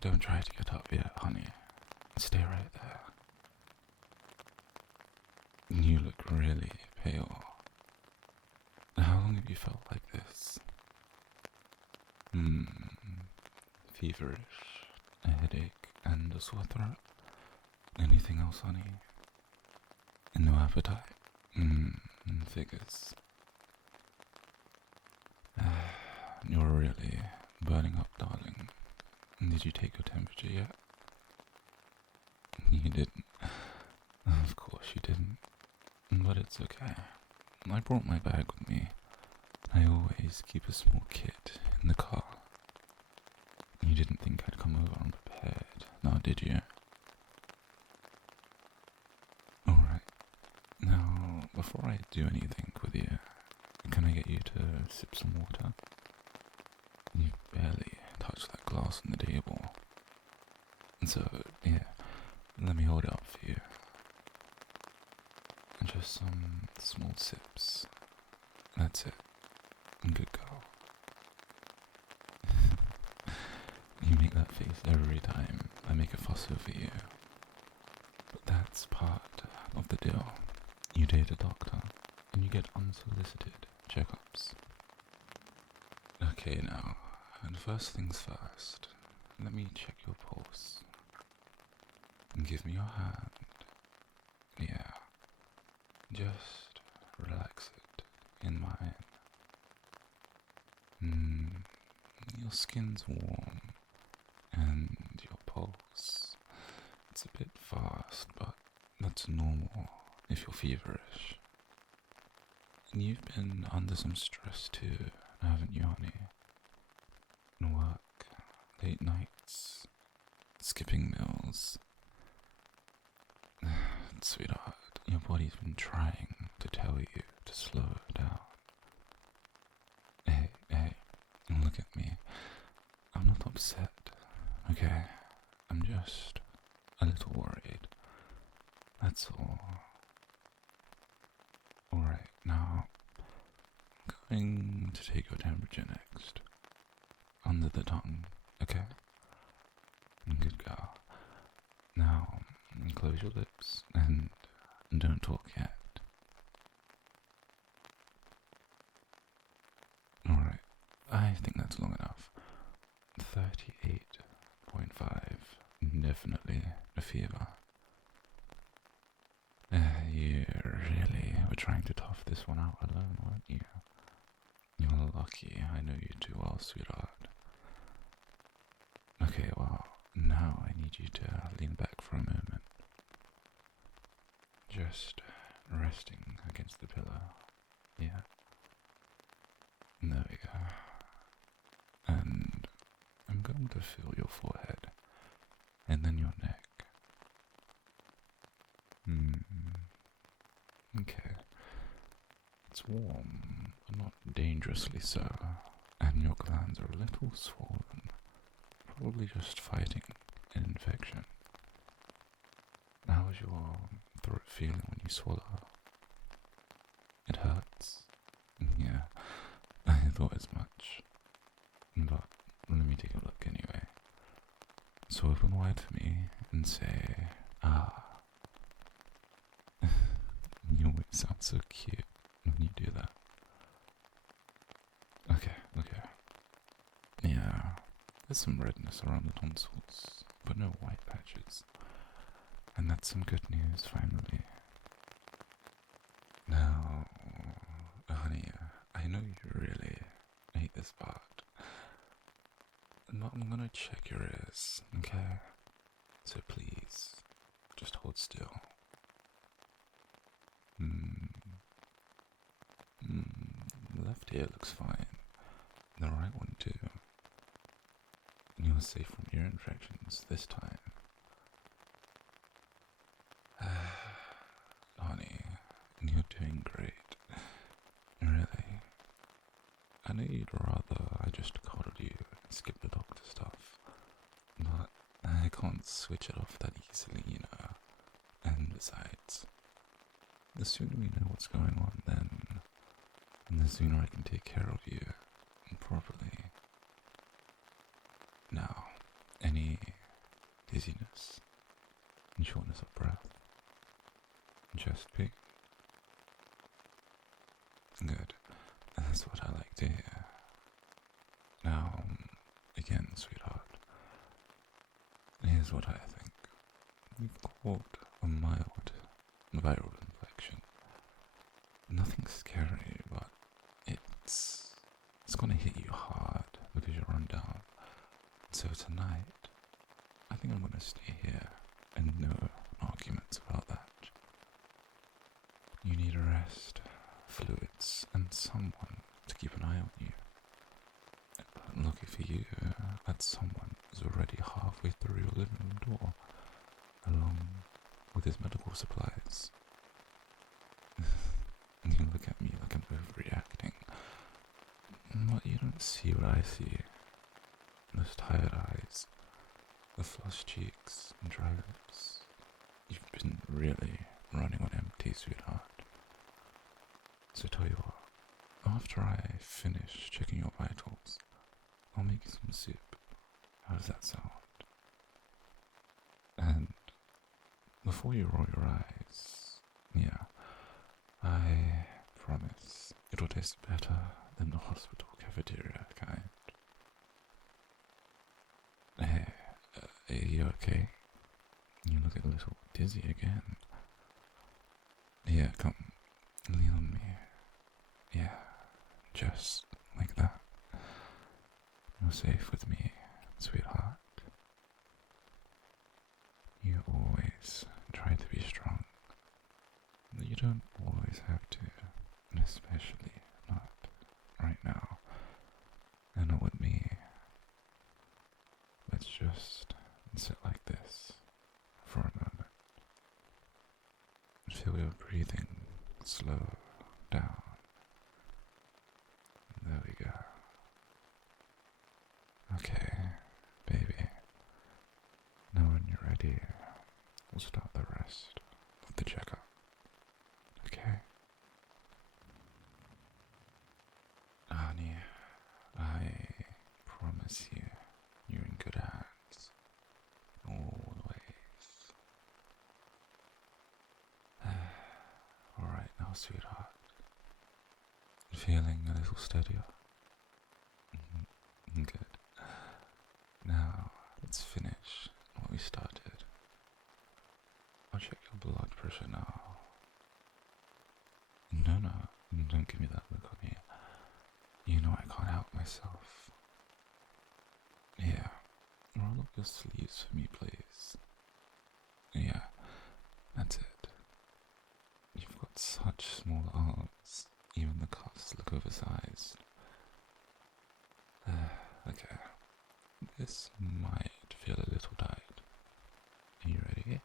don't try to get up yet, honey. Stay right there. You look really pale. How long have you felt like this? Feverish, a headache, and a sore throat. Anything else, honey? No appetite? Figures. You're really burning up, darling. Did you take your temperature yet? You didn't. Of course you didn't. But it's okay. I brought my bag with me. I always keep a small kit in the car. You didn't think I'd come over unprepared, now did you? Alright. Now, before I do anything with you, can I get you to sip some water? You barely touched that glass on the table. So, yeah, let me hold it up for you. Just some small sips. That's it. Good girl. You make that face every time I make a fuss over you. But that's part of the deal. You date a doctor, and you get unsolicited checkups. Okay now, and first things first, let me check your pulse. And give me your hand. Yeah. Just relax it in mine. Your skin's warm, and your pulse, it's a bit fast, but that's normal if you're feverish. And you've been under some stress too, haven't you, honey? Work, late nights, skipping meals. Sweetheart, your body's been trying to tell you to slow down. Hey, look at me. I'm not upset, okay? I'm just a little worried. That's all. Alright, now, I'm going to take your temperature next. Under the tongue, okay? Good girl. Now, close your lips and don't talk yet. Alright, I think that's long enough. 38.5, definitely a fever. You really were trying to tough this one out alone, weren't you? You're lucky I know you too well, sweetheart. Okay, well, now I need you to lean back for a moment. Just resting against the pillow. Yeah. There we go. And I'm going to feel your forehead, and then your neck. Okay. It's warm, but not dangerously so, and your glands are a little swollen. Probably just fighting an infection. How is your throat feeling when you swallow? It hurts? Yeah, I thought as much. But let me take a look anyway. So open wide for me and say, ah. You always sound so cute when you do that. Okay. Yeah, there's some redness around the tonsils, but no white patches. And that's some good news, finally. Now, honey, I know you really hate this part, but I'm gonna check your ears, okay? So please, just hold still. The left ear looks fine. The right one too. You're safe from ear infections this time. Honey, you're doing great. Really. I know you'd rather I just coddled you and skip the doctor stuff, but I can't switch it off that easily, you know. And besides, the sooner we know what's going on then, the sooner I can take care of you properly. Now, any dizziness and shortness of breath and chest pain. Good. That's what I like to hear. Now, again, sweetheart, here's what I think. You've caught a mild viral infection. Nothing scary, but it's gonna hit you hard because you're run down. So tonight, I think I'm gonna stay here and no arguments about that. You need a rest, fluids, and someone to keep an eye on you. But lucky for you, that someone is already halfway through your living room door, along with his medical supplies. You look at me like I'm overreacting, but you don't see what I see. Those tired eyes, the flushed cheeks and dry lips. You've been really running on empty, sweetheart. So tell you what, after I finish checking your vitals, I'll make you some soup. How does that sound? And before you roll your eyes, yeah, I promise it'll taste better than the hospital cafeteria kind. Hey, are you okay? You look a little dizzy again. Here, come, lean on me. Yeah, just like that. You're safe with me, sweetheart. You always try to be strong. You don't always have to, and especially not right now. And not with me. Let's just sit like this for a moment. Feel your breathing slow down. There we go. Okay, baby. Now when you're ready, we'll start the rest of the checkup. Okay? Honey, I promise you, you're in good hands. Always. Alright now, sweetheart. Feeling a little steadier? Good. Now, let's finish what we started. I'll check your blood pressure now. No, don't give me that look on me. You know I can't help myself. Here, roll up your sleeves for me, please. Yeah, that's it. You've got such small arms, even the cuffs look oversized. Okay, this might feel a little tight. Are you ready?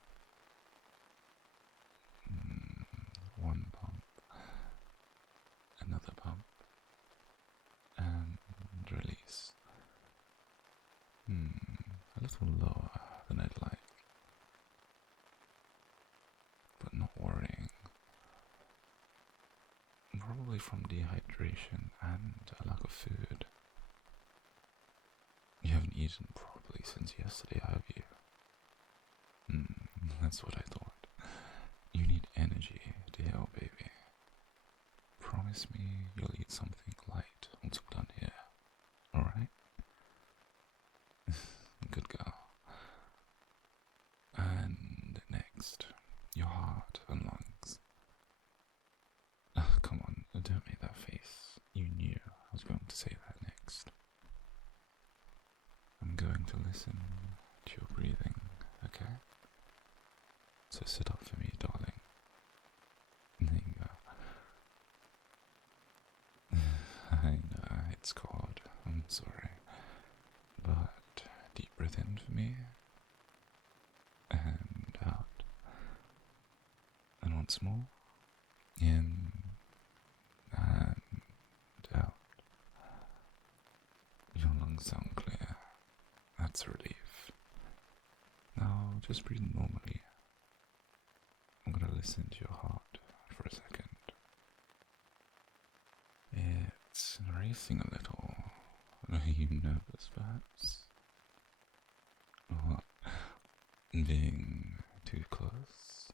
One pump, another pump, and release. A little lower than I'd like, but not worrying. Probably from dehydration and a lack of food. You haven't eaten properly since yesterday, have you? That's what I thought. You need energy to heal, baby. Promise me you'll eat something light once we're done here, alright? Good girl. And next, your heart and lungs. Come on, don't make that face. You knew I was going to say that next. I'm going to listen to your breathing, okay? So sit up for me, darling. There you go. I know, it's cold. I'm sorry. But deep breath in for me. And out. And once more. In. And out. Your lungs sound clear. That's a relief. Now just breathe normally. I'm gonna listen to your heart for a second. It's racing a little. Are you nervous, perhaps? What? being too close.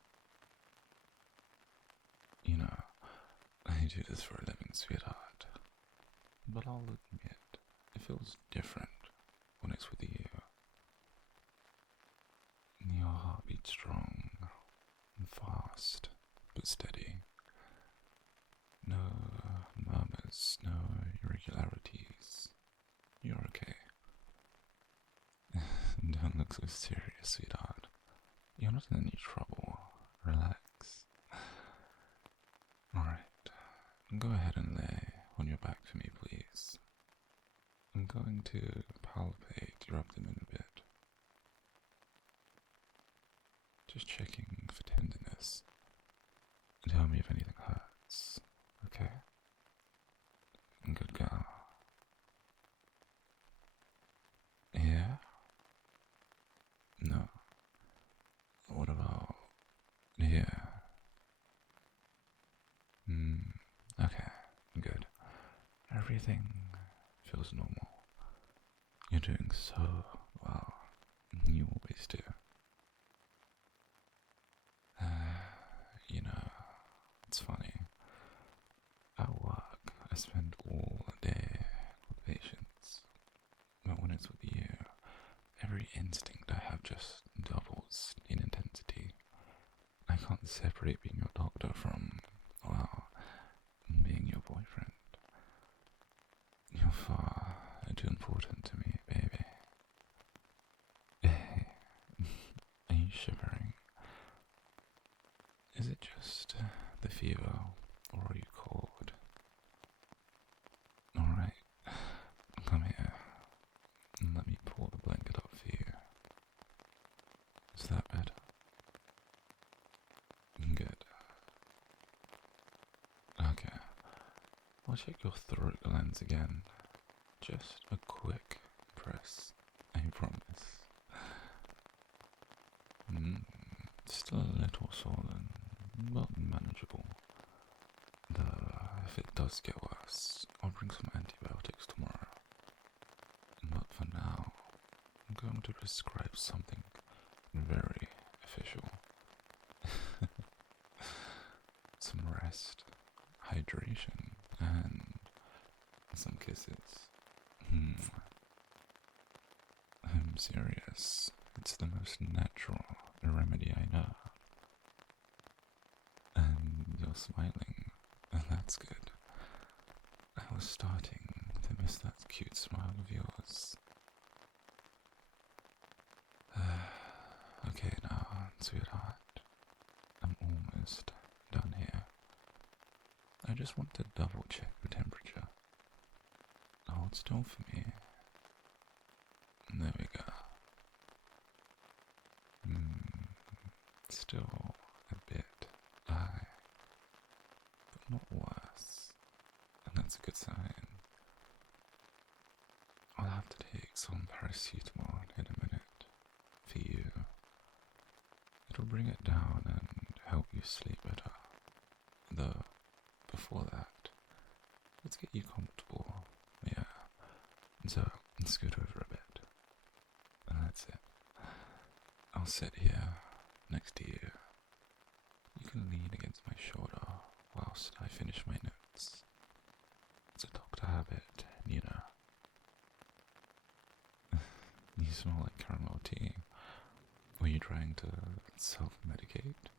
You know, I do this for a living, sweetheart. But I'll admit, it feels different when it's with you. Your heart beats strong and fast, but steady. No murmurs, no irregularities. You're okay. Don't look so serious, sweetheart. You're not in any trouble. Relax. Alright, go ahead and lay on your back for me, please. I'm going to palpate your abdomen a bit. Just checking for tenderness. Tell me if anything hurts, okay? Good girl. Yeah? No. What about here? Okay, good. Everything feels normal. You're doing so well. You always do. You know, it's funny. At work, I spend all day with patients. But when it's with you, every instinct I have just doubles in intensity. I can't separate being your doctor from, well, being your boyfriend. You're far too important to me, baby. Hey, are you shivering? Is it just the fever, or are you cold? Alright, come here, and let me pull the blanket up for you. Is that better? Good. Okay, I'll check your throat glands again. Just a quick press, I promise. Still a little swollen, but manageable. Though, if it does get worse, I'll bring some antibiotics tomorrow. But for now, I'm going to prescribe something very official. Some rest, hydration, and some kisses. I'm serious. It's the most natural remedy I know. And you're smiling, and that's good. I was starting to miss that cute smile of yours. Okay now, sweetheart. I'm almost done here. I just want to double check the temperature. Hold still for me. There we go. Still a bit high, but not worse, and that's a good sign. I'll have to take some paracetamol in a minute for you. It'll bring it down and help you sleep better. Though, before that, let's get you comfortable, yeah. So, scoot over a bit. And that's it. I'll sit here, next to you. You can lean against my shoulder whilst I finish my notes. It's a doctor habit, you know. You smell like caramel tea. Were you trying to self-medicate?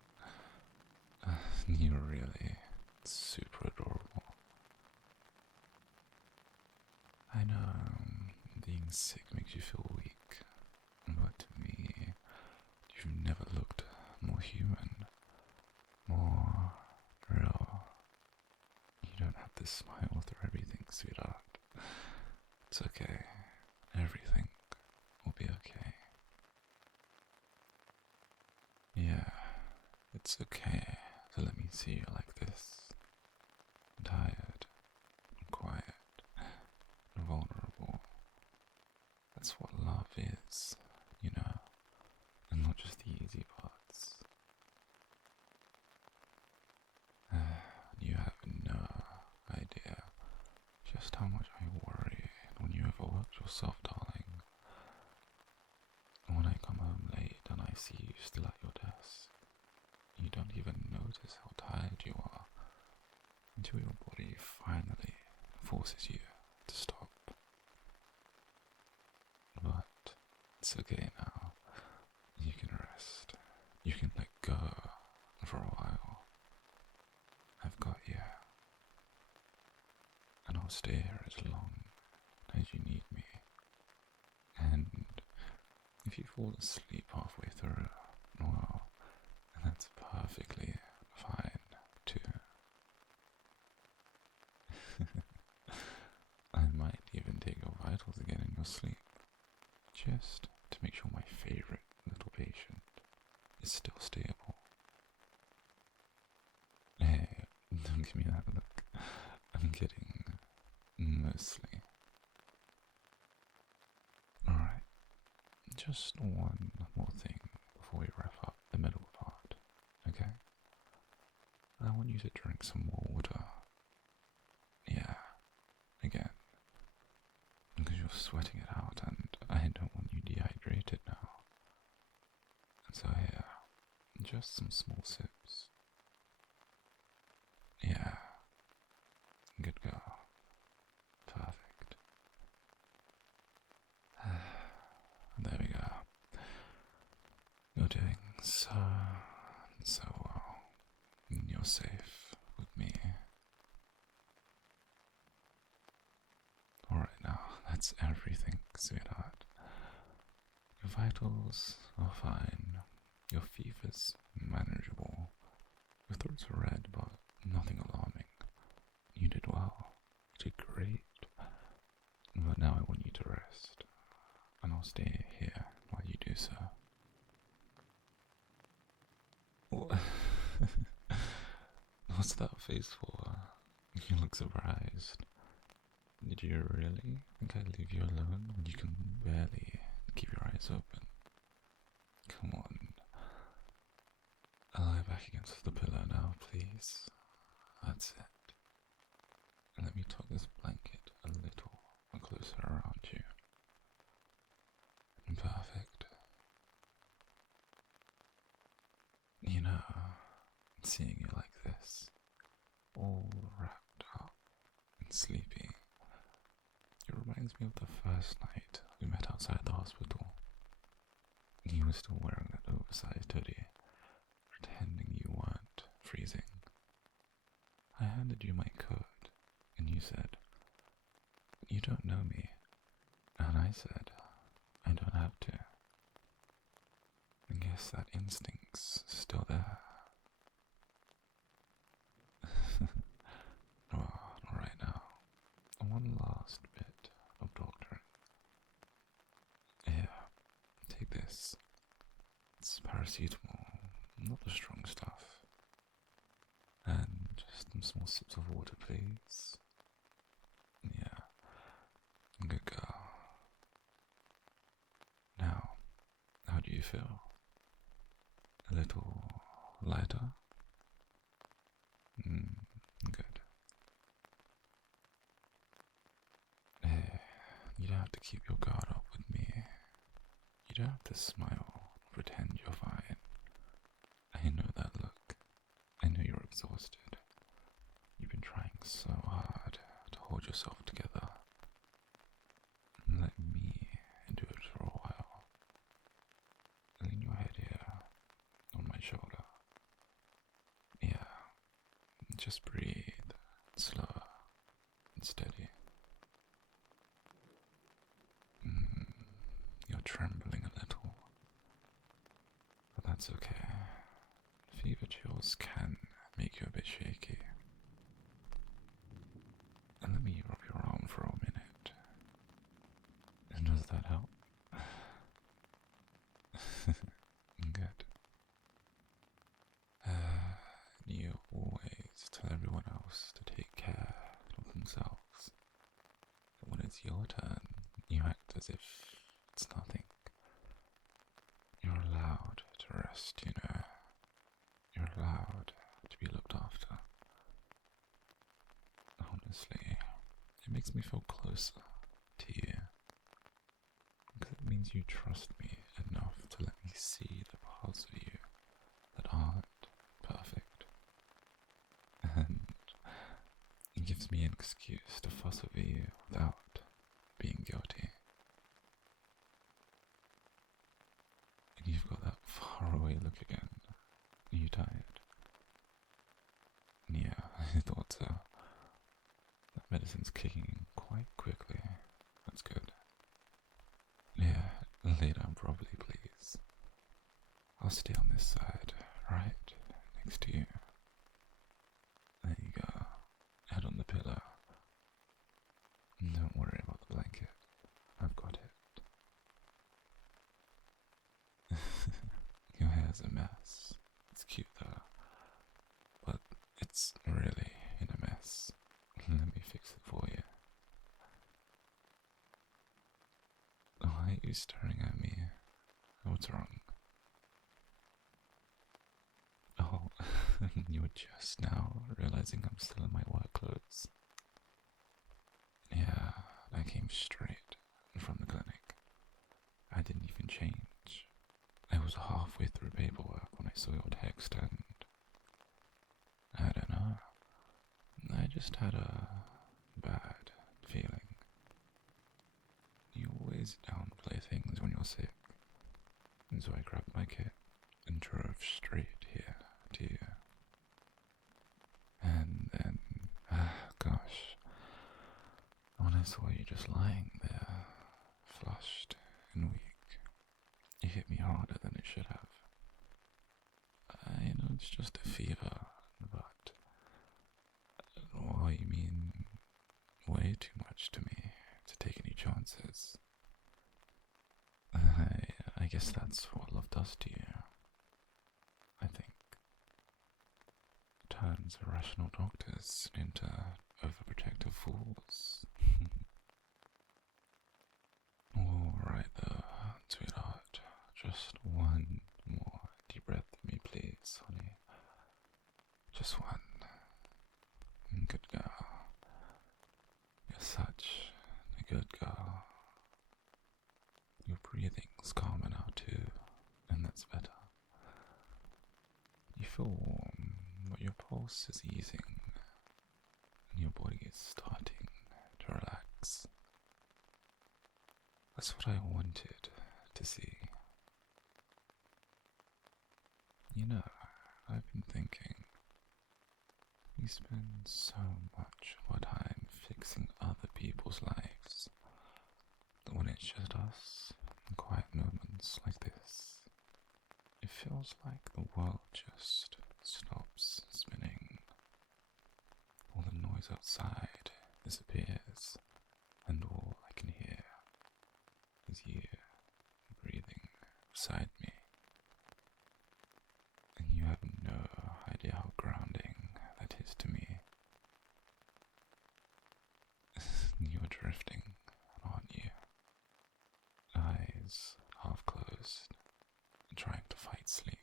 You're really super adorable. I know being sick makes you feel weak, but to me, you've never looked more human, more real. You don't have to smile through everything, sweetheart. It's okay. Everything will be okay. Yeah, it's okay to let me see you like this. Tired, and quiet, and vulnerable. That's what love is, you know, and not just the easy parts. You have no idea just how much I worry when you overwork yourself, darling. When I come home late and I I see you still at your desk, you don't even notice how tired you are until your body finally forces you to stop. But it's okay now. You can rest. You can let go for a while. I've got you. And I'll stay here as long as you need me. And if you fall asleep halfway through, well, that's perfectly fine too. I might even take your vitals again in your sleep, just to make sure my favorite little patient is still stable. Hey, don't give me that look. I'm kidding. Mostly. Alright, just one more thing before we wrap up the middle part, okay? I want you to drink some more water. Yeah, again. Because you're sweating it out and I don't want you dehydrated now. So here, just some small sips. Yeah, good girl. Perfect. There we go. You're doing so well. You're safe with me. Alright now, that's everything, sweetheart. Your vitals are fine. Your fever's manageable. Your throat's red, but nothing alarming. You did well. You did great. But now I want you to rest. And I'll stay here while you do so. What's that face for? You look surprised. Did you really think I'd leave you alone when you can barely keep your eyes open? Come on. I'll lie back against the pillow now, please. That's it. And let me tuck this blanket a little closer around you. Perfect. You know, seeing you like this, all wrapped up and sleepy, it reminds me of the first night we met outside the hospital. You were still wearing that oversized hoodie, pretending you weren't freezing. I handed you my coat, and you said, "You don't know me." And I said, "I don't have to." I guess that instinct's still there. Well, not right now. One last bit of doctoring. Here, take this. It's paracetamol, not the strong stuff. And just some small sips of water, please. Yeah, good girl. Now, how do you feel? A little lighter? Good. Hey, you don't have to keep your guard up with me. You don't have to smile, pretend you're fine. I know that look. I know you're exhausted. You've been trying so hard to hold yourself together. Let me do it for a while. Lean your head here on my shoulder. Yeah, just breathe, slow and steady. You're trembling a little, but that's okay. Fever chills can make you a bit shaky. And let me rub your arm for a minute. And does that help? Good. You always tell everyone else to take care of themselves. But when it's your turn, you act as if it's nothing. You're allowed to rest, you know. You're allowed to be looked after. Honestly, it makes me feel closer to you. Because it means you trust me enough to let me see the parts of you that aren't perfect, and it gives me an excuse to fuss over you without being guilty. And you've got that faraway look again. Are you tired? Yeah, I thought so. That medicine's kicking in quite quickly. That's good. Yeah, lay down properly, please. I'll stay on this side, right next to you. There you go. Head on the pillow. Don't worry about the blanket. I've got it. Your hair's a mess. It's cute though. But it's really in a mess. Let me fix it for you. Why are you staring at me? What's wrong? Oh, you were just now realizing I'm still in my work clothes. Yeah, I came straight from the clinic. I didn't even change. I was halfway through paperwork when I saw your text and I don't know. I just had a bad feeling. You always downplay things when you're sick. And so I grabbed my kit and drove straight here to you. And then, gosh, when I saw you just lying there, flushed and weak, it hit me harder than it should have. I know it's just a fever, but, well, you mean way too much to me to take any chances. I guess that's what love does to you. I think. Turns rational doctors into overprotective fools. Alright though, sweetheart. Just one more deep breath for me, please, honey. Just one. Good girl. You're such a good girl. Your breathing's calmer now too, and that's better. You feel warm, but your pulse is easing, and your body is starting to relax. That's what I wanted to see. You know, I've been thinking, we spend so much of our time fixing other people's lives, that when it's just us in quiet moments like this, it feels like the world just stops spinning. All the noise outside disappears, and all I can hear is you breathing beside me. And you have no idea how grounding that is to me. You're drifting, aren't you? Eyes half closed, trying to fight sleep.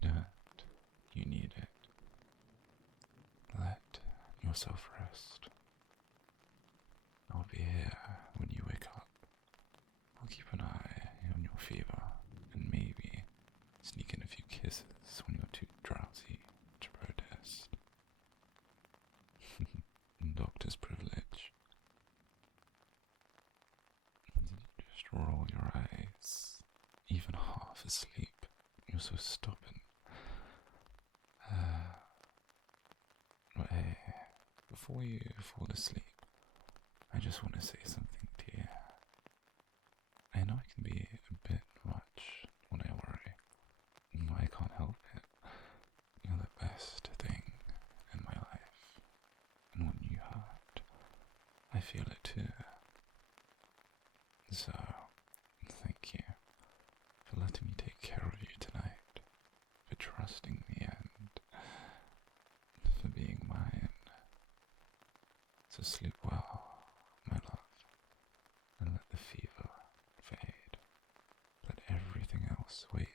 Don't you need it? Let yourself rest. I'll be here when you wake up. I'll keep an eye on your fever and maybe sneak in a few kisses when you're too drowsy to protest. Doctor's privilege. Just roll your eyes, even half asleep. You're so stubborn. But hey, before you fall asleep, I just want to say something to you. I know I can be a bit much when I worry. I can't help it. You're the best thing in my life. And when you hurt, I feel it too. So, thank you for letting me take care of you tonight, for trusting me and for being mine. So sleep well, my love, and let the fever fade. Let everything else wait